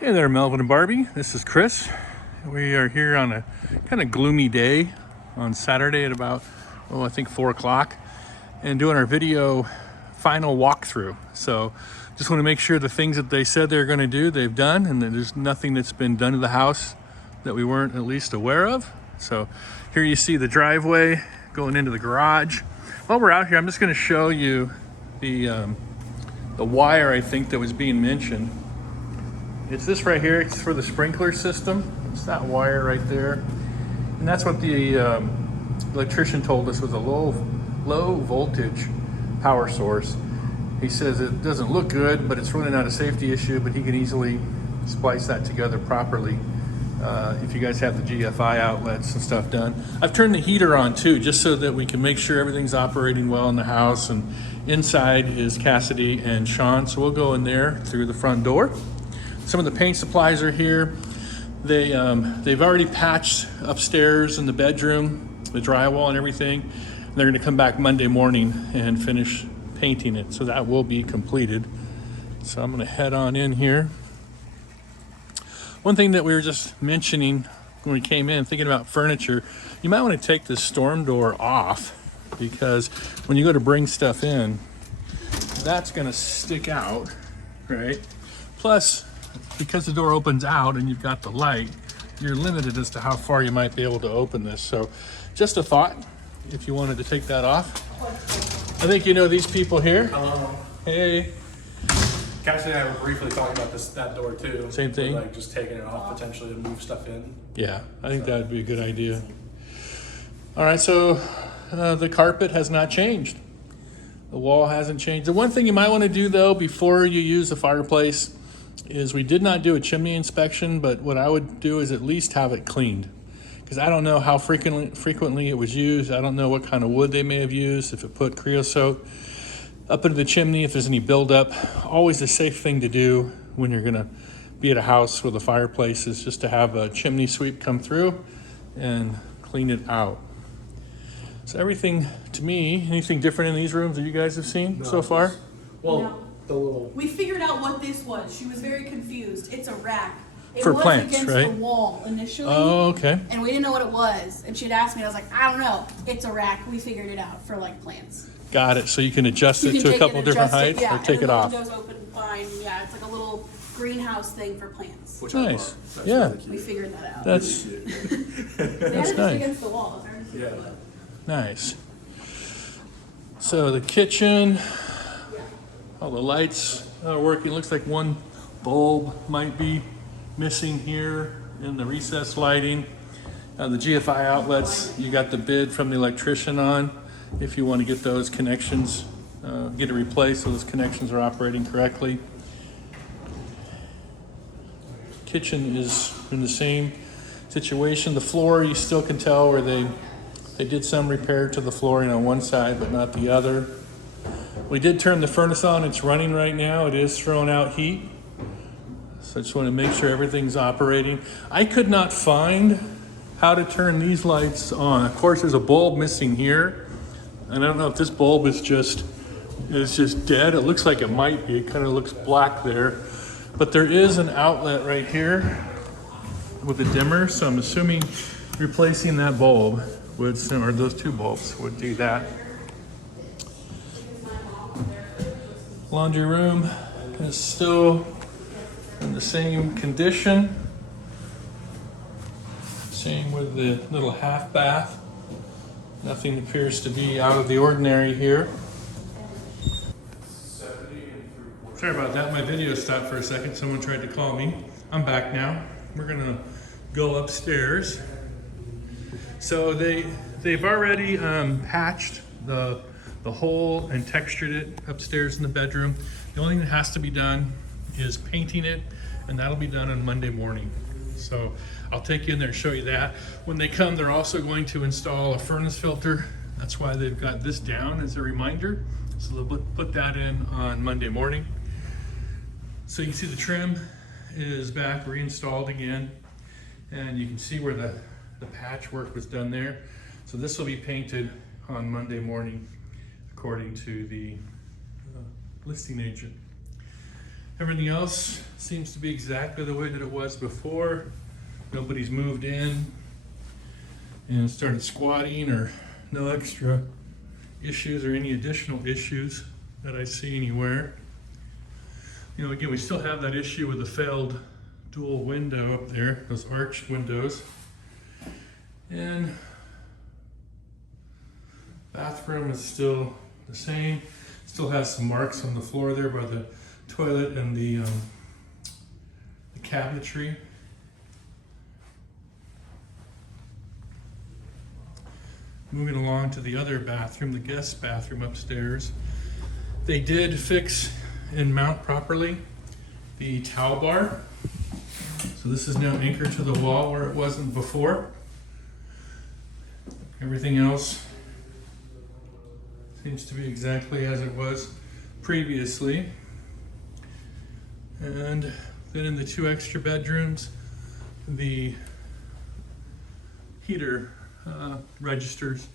Hey there, Melvin and Barbie. This is Chris. We are here on a kind of gloomy day on Saturday at about, I think 4 o'clock, and doing our video final walkthrough. So just want to make sure the things that they said they're going to do, they've done, and that there's nothing that's been done to the house that we weren't at least aware of. So here you see the driveway going into the garage. While we're out here, I'm just going to show you the wire, I think, that was being mentioned. It's this right here. It's for the sprinkler system. It's that wire right there, and that's what the electrician told us was a low voltage power source. He says it doesn't look good, but it's really not a safety issue, but he can easily splice that together properly if you guys have the GFI outlets and stuff done. I've turned the heater on too, just so that we can make sure everything's operating well in the house. And inside is Cassidy and Sean, so we'll go in there through the front door. Some of the paint supplies are here. They've already patched upstairs in the bedroom, the drywall and everything. They're gonna come back Monday morning and finish painting it, so that will be completed. So I'm gonna head on in here. One thing that we were just mentioning when we came in, thinking about furniture, you might wanna take this storm door off, because when you go to bring stuff in, that's gonna stick out, right? Plus, because the door opens out and you've got the light, you're limited as to how far you might be able to open this. So just a thought, if you wanted to take that off. I think you know these people here. Hello. Hey. Cassidy and I were briefly talking about that door too. Same thing? Like just taking it off potentially to move stuff in. Yeah, I think that would be a good idea. All right, so the carpet has not changed. The wall hasn't changed. The one thing you might want to do though before you use the fireplace is we did not do a chimney inspection, but what I would do is at least have it cleaned, because I don't know how frequently it was used. I don't know what kind of wood they may have used, if it put creosote up into the chimney, if there's any buildup. Always a safe thing to do when you're gonna be at a house with a fireplace is just to have a chimney sweep come through and clean it out. So everything, to me, anything different in these rooms that you guys have seen so far? Well, No. the little. We figured out what this was. She was very confused. It's a rack. It For was plants, against right? the wall initially. Oh, okay. And we didn't know what it was. And she'd asked me, and I was like, I don't know. It's a rack. We figured it out for like plants. Got it. So you can adjust You it can to a take couple and different adjust heights, yeah, or take and it off. The windows open fine. Yeah, it's like a little greenhouse thing for plants. Which Nice. That's Yeah. really We cute. figured that out. That's They had that's it just nice. against the wall. It's hard to see Yeah. below. Nice. So the kitchen, all the lights are working. Looks like one bulb might be missing here in the recessed lighting. The GFI outlets, you got the bid from the electrician on if you want to get those connections, get it replaced so those connections are operating correctly. Kitchen is in the same situation. The floor, you still can tell where they did some repair to the flooring on one side, but not the other. We did turn the furnace on. It's running right now. It is throwing out heat. So I just want to make sure everything's operating. I could not find how to turn these lights on. Of course, there's a bulb missing here. And I don't know if this bulb is just dead. It looks like it might be. It kind of looks black there. But there is an outlet right here with a dimmer. So I'm assuming replacing that bulb would, or those two bulbs would do that. Laundry room is still in the same condition. Same with the little half bath. Nothing appears to be out of the ordinary here. Sorry about that, my video stopped for a second. Someone tried to call me. I'm back now. We're gonna go upstairs. So they've already patched the hole and textured it upstairs in the bedroom. The only thing that has to be done is painting it, and that'll be done on Monday morning. So I'll take you in there and show you that. When they come, they're also going to install a furnace filter. That's why they've got this down as a reminder. So they'll put that in on Monday morning. So you can see the trim is back reinstalled again, and you can see where the patchwork was done there. So this will be painted on Monday morning according to the listing agent. Everything else seems to be exactly the way that it was before. Nobody's moved in and started squatting, or no extra issues or any additional issues that I see anywhere. You know, again, we still have that issue with the failed dual window up there, those arched windows. And bathroom is still the same. Still has some marks on the floor there by the toilet and the cabinetry. Moving along to the other bathroom, the guest bathroom upstairs. They did fix and mount properly the towel bar. So this is now anchored to the wall where it wasn't before. Everything else seems to be exactly as it was previously. And then in the 2 extra bedrooms, the heater registers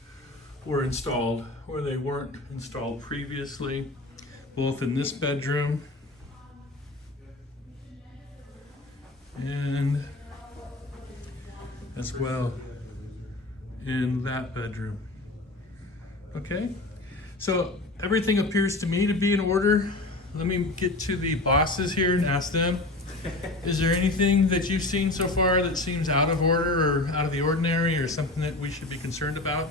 were installed where they weren't installed previously, both in this bedroom and as well in that bedroom. Okay, so everything appears to me to be in order. Let me get to the bosses here and ask them. Is there anything that you've seen so far that seems out of order or out of the ordinary, or something that we should be concerned about?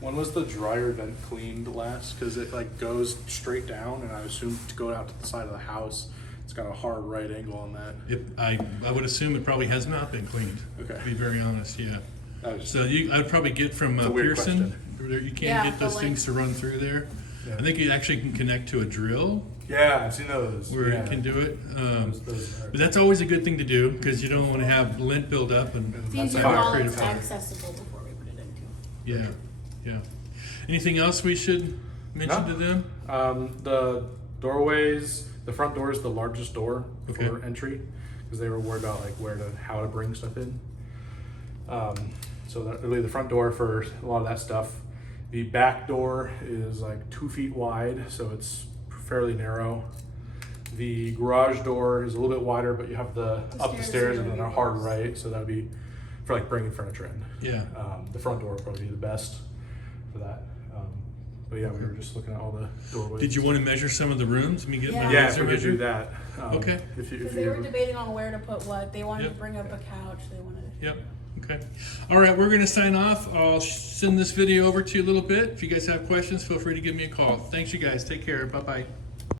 When was the dryer vent cleaned last? Because it like goes straight down, and I assume to go out to the side of the house, it's got a hard right angle on that. I would assume it probably has not been cleaned. Okay. To be very honest, yeah. That So I'd probably get from It's a weird Pearson. question. You can't Yeah, get those but things to run through there. Yeah. I think you actually can connect to a drill Yeah, I've seen those. where yeah. it can do it. Those are- But that's always a good thing to do, because you don't want to have lint build up and It's That's easier fine. while create a it's fire. accessible before we put it into. Yeah. Anything else we should mention No. to them? The doorways, the front door is the largest door Okay. for entry, because they were worried about like how to bring stuff in. So that really the front door for a lot of that stuff. The back door is like 2 feet wide, so it's fairly narrow. The garage door is a little bit wider, but you have the up the stairs stairs are and then really a hard close. right, so that would be for like bringing furniture in. Yeah. The front door would probably be the best for that. But yeah, we were just looking at all the doorways. Did you want to measure some of the rooms? Let me get Yeah. my Yeah, laser if we could do measure. that. Okay. If Because you they were debating on where to put what. They wanted Yep. to bring up a couch. They wanted to. Yep. Okay. All right, we're going to sign off. I'll send this video over to you a little bit. If you guys have questions, feel free to give me a call. Thanks, you guys. Take care. Bye-bye.